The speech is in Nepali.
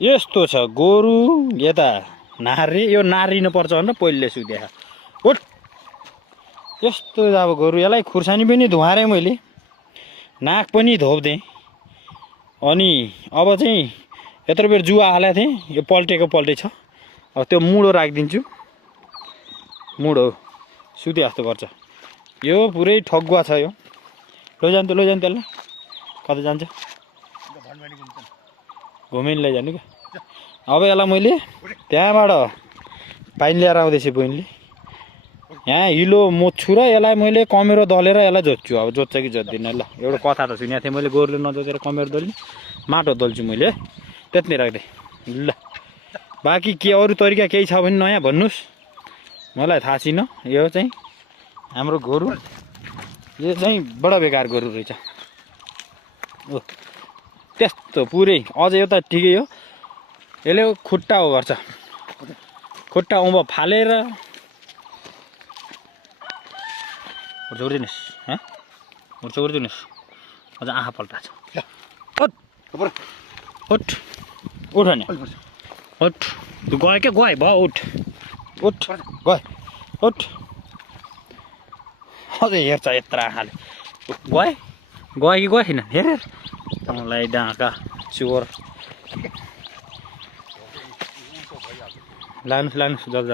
यस्तो छ गोरु यता नारी यो नारिनु पर्छ भनेर पहिले सुदेखा उठ यस्तो अब गोरु यसलाई खुर्सानी पनि धुवारे मैले नाक पनि धोप्दिएँ अनि अब चाहिँ यत्रो बेर जुवा हालेको थिएँ यो पल्टेको पल्टे छ अब त्यो मुडो राखिदिन्छु मुडो सुते जस्तो गर्छ यो पुरै ठगुवा छ यो लैजानु त्यसलाई कता जान्छ घुमेन लैजानु क्या अब यसलाई मैले त्यहाँबाट पानी ल्याएर आउँदैछु बहिनीले यहाँ हिलो मोच्छु र यसलाई मैले कमेरो दलेर यसलाई जोत्छु अब जोत्छ कि जोत्दिनँ ल एउटा कथा त सुनेको थिएँ मैले गोरुले नजोतेर कमेरो दल्ने माटो दल्छु मैले त्यति नै राख्दै ल बाँकी के अरू तरिका केही छ भने नयाँ भन्नुहोस् मलाई थाहा छैन यो चाहिँ हाम्रो गोरु यो चाहिँ बडा बेकार गोरु रहेछ ओ त्यस्तो पुरै अझ एउटा ठिकै हो यसले खुट्टा हो गर्छ खुट्टा उँभो फालेर जोडिदिनुहोस् जोडिदिनुहोस् अझ आँखा पल्टा छ उठ उठ नि उठ तँ गयो क्या गयो भयो उठ उठ गयो उठ अझै हेर्छ यत्रो आँखाले गयो कि गयो छैन हेर मलाई डाँका चोर लानुहोस् जब